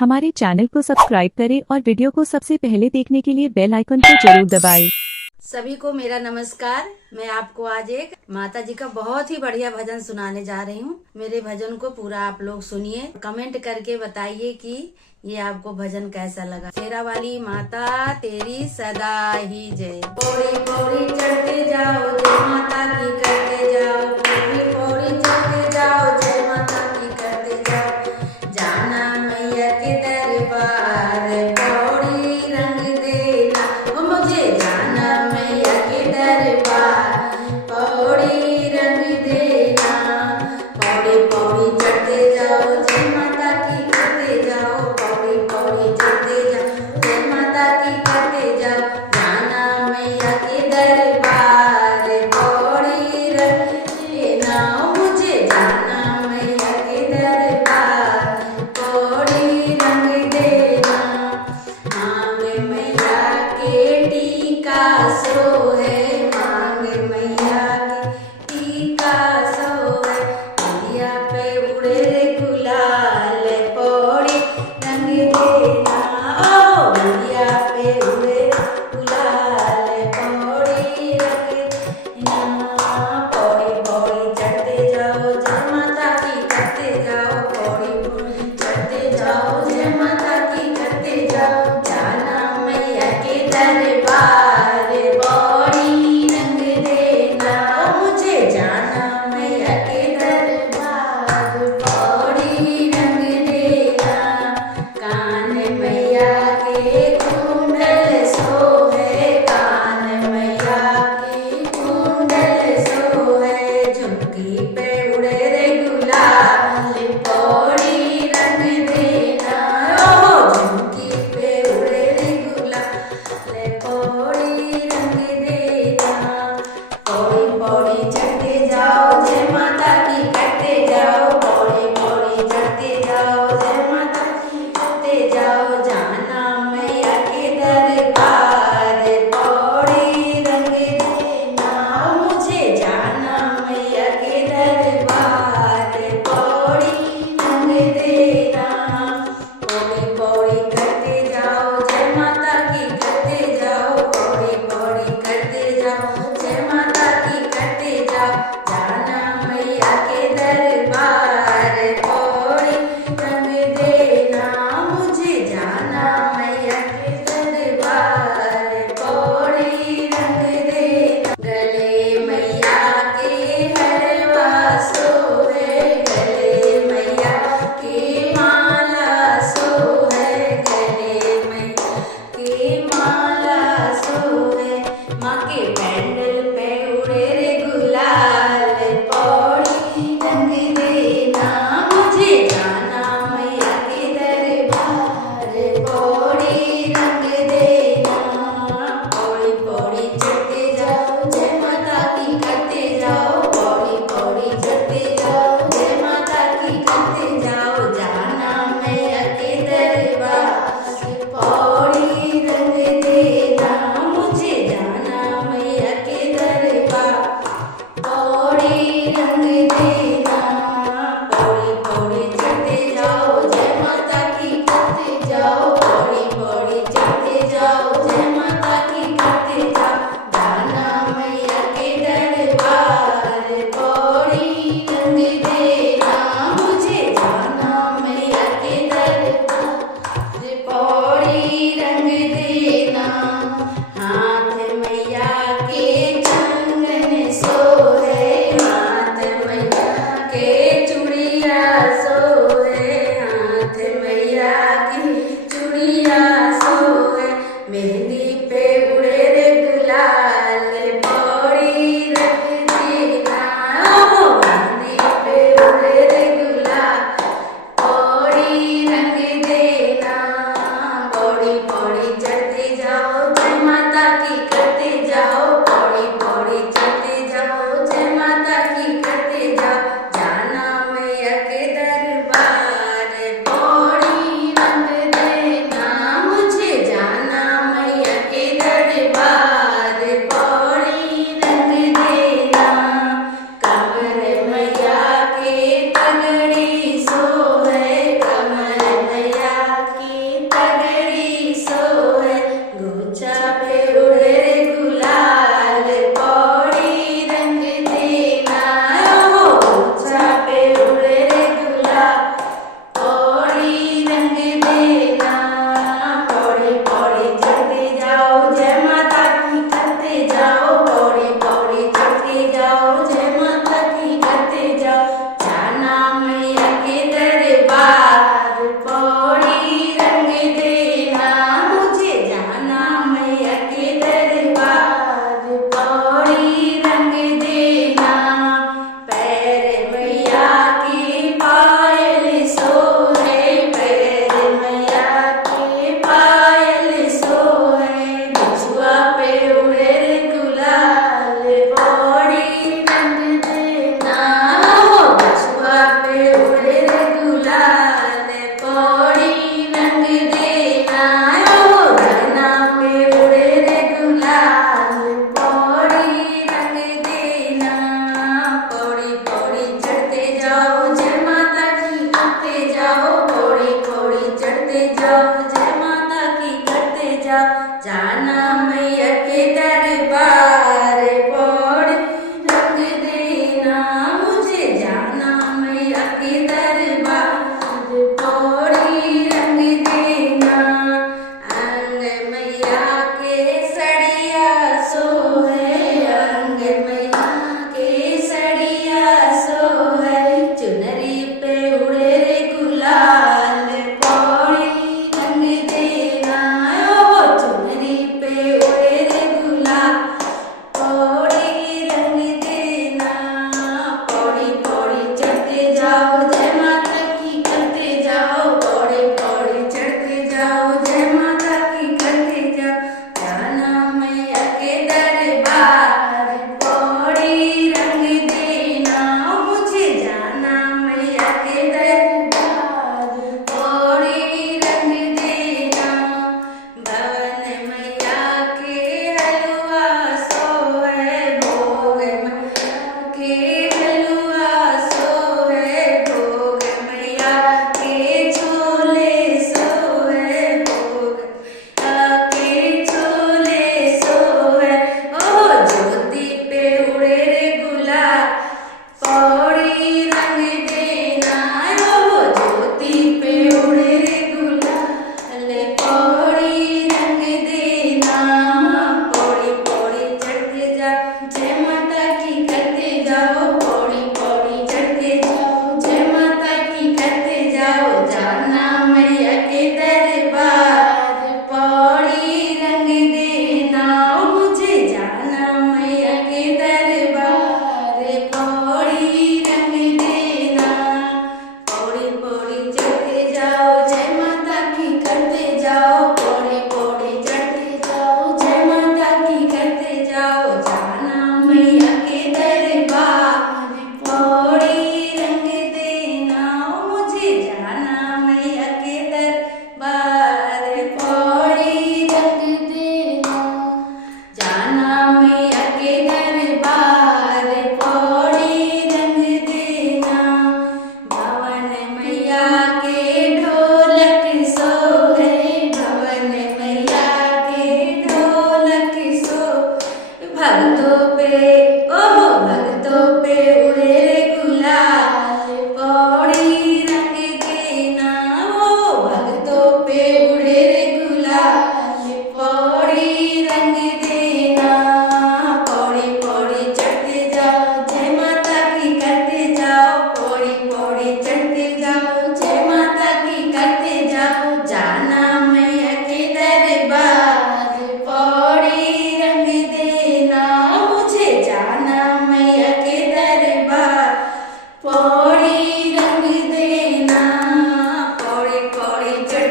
हमारे चैनल को सब्सक्राइब करें और वीडियो को सबसे पहले देखने के लिए बेल आइकन को जरूर दबाएं। सभी को मेरा नमस्कार। मैं आपको आज एक माता जी का बहुत ही बढ़िया भजन सुनाने जा रही हूँ। मेरे भजन को पूरा आप लोग सुनिए, कमेंट करके बताइए कि ये आपको भजन कैसा लगा। शेरा वाली माता तेरी सदा ही जय। पौड़ी पौड़ी चढ़ते जाओ, जय माता की करते जाओ। पौड़ी पौड़ी चढ़ते जाओ, जय माता की करते जाओ। जाना मैया के दरबार, पौड़ी रंग देना ओ मुझे। जाना मैया के दरबार, पौड़ी रंग देना। पौड़ी पौड़ी चढ़ते जाओ, जय माता की करते जाओ। पौड़ी पौड़ी चढ़ते जाओ, जय माता की करते जाओ। जाना मैया के दरबार, पौड़ी रंग देना ओ मुझे। जाना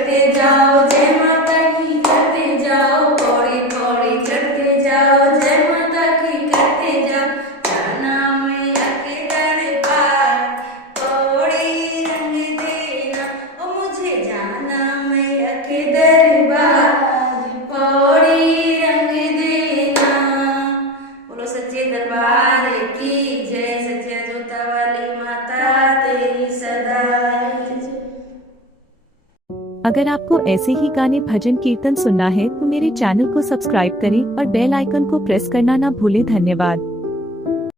करते जाओ, जय माता की करते जाओ, पौड़ी पौड़ी चढ़ते जाओ, जय माता की करते जाओ, जाना मैया के दरबार, पौड़ी रंग देना, ओ मुझे जाना मैया के दरबार, पौड़ी रंग देना। बोलो सच्चे दरबार की जय, सच्चे जोता वाली माता तेरी सदा जय। अगर आपको ऐसे ही गाने भजन कीर्तन सुनना है तो मेरे चैनल को सब्सक्राइब करें और बेल आइकन को प्रेस करना ना भूलें। धन्यवाद।